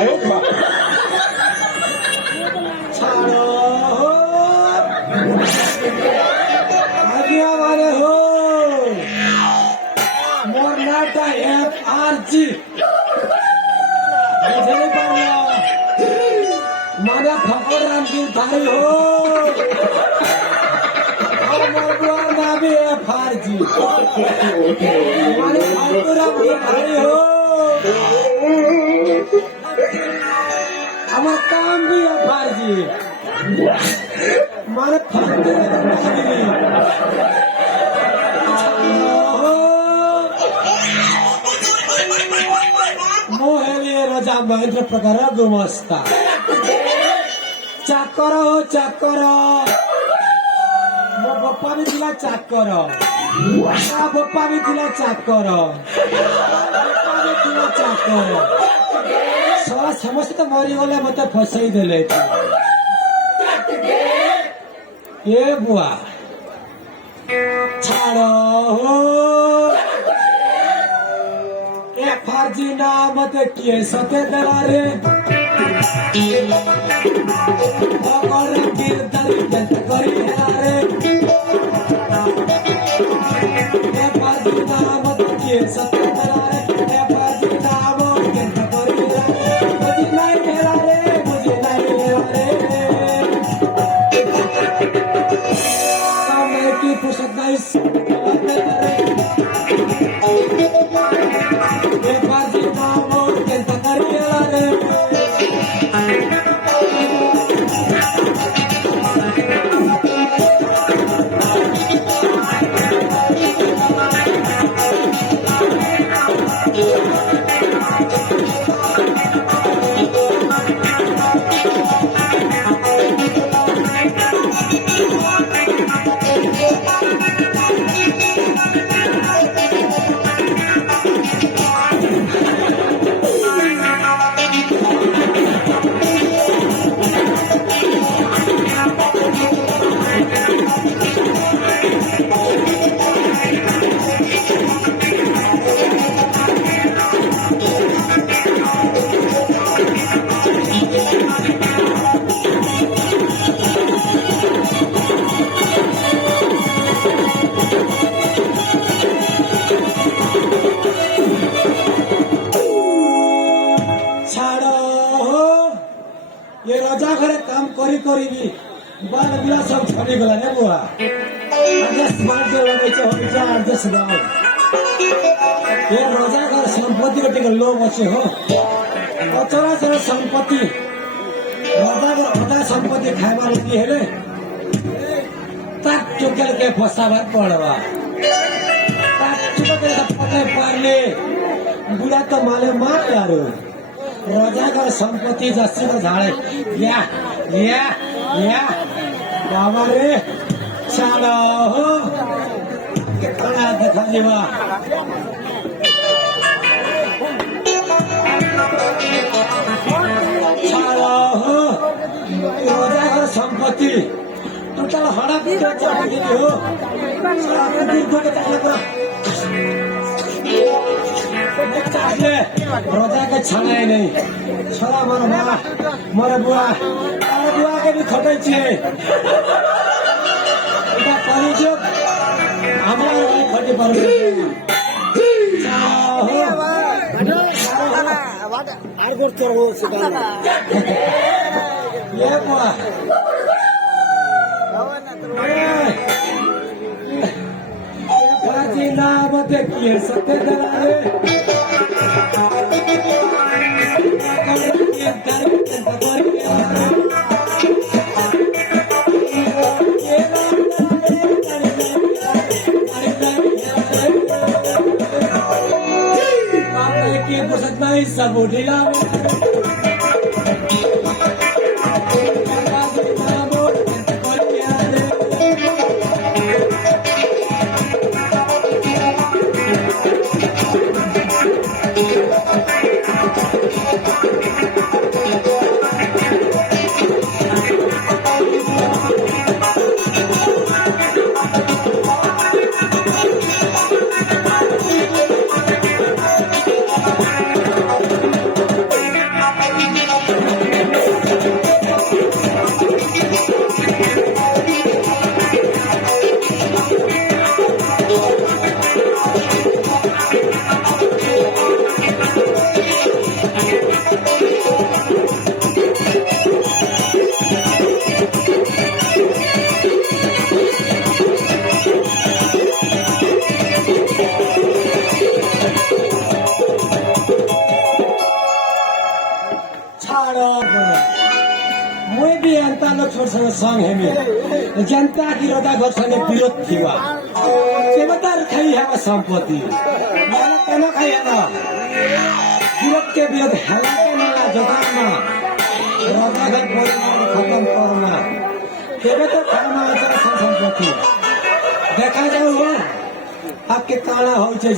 अयो बा ছাড়ো আগে আমারে হো মোর নামটা FRG বুঝতে পারলা মানে ফকর রামদিন ভাই হো আমার বুয়ার নামে FRG মানে ফকর রামদিন ভাই হো আমার কাম भी FRG मारे फालतू मोहले राजा महेंद्र प्रकार गुमस्ता चाकर हो चाकर मो बप्पा भी दिला चाकर बप्पा भी दिला चाकर बप्पा भी दिला चाकर सारा समस्त तो मरी गले मत फसई देले ये बुआ छाड़ो हो FRG नाम ते किए सते दलारे अगर गिरदरी जंत करी हरारे FRG नाम ते किए सते दलारे FRG नाम जंत करी हरारे मुझे नहीं हरारे मुझे नहीं हरारे की फुर्सत नहीं FRG नाम जंत करी हरारे ये राजा घरे काम करी करी भी बाल बिला सब छने गला ने बुआ आगे स्मार्ट जो लगे छे हो जा आगे सदाओ ये राजा घर संपत्ति के टिक लोग अच्छे हो अचरा चरा संपत्ति राजा घर आधा संपत्ति खाए वाले की हेले तक चुकल के फसावत पड़वा तक चुकल के पते पारले बुला तो माले मार यारो राजा का संपत्ति जस्सी का झाड़े या बाबा रे चलो हो कितना देखा जीवा चलो हो राजा का संपत्ति टोटल हड़प के चाहिए हो सारा दिन को चला पूरा राजा के छाना नहीं छोरा मोर बुआ के भी खटे छे हमारे भाई खटे पर ये बुआ FRG नाम ते किए सत्य दलारे सब ढीला छाड़ो मुई भी अंता लोग छोड़ संग संग है में जनता की रोदा घर संगे विरोध थीवा से बता खाई है संपत्ति माला केना खाई है ना विरोध के विरोध हला के ना जगाना रोदा घर बोलना खत्म करना केबे तो खाना है संपत्ति देखा जाओ आपके काला हो चल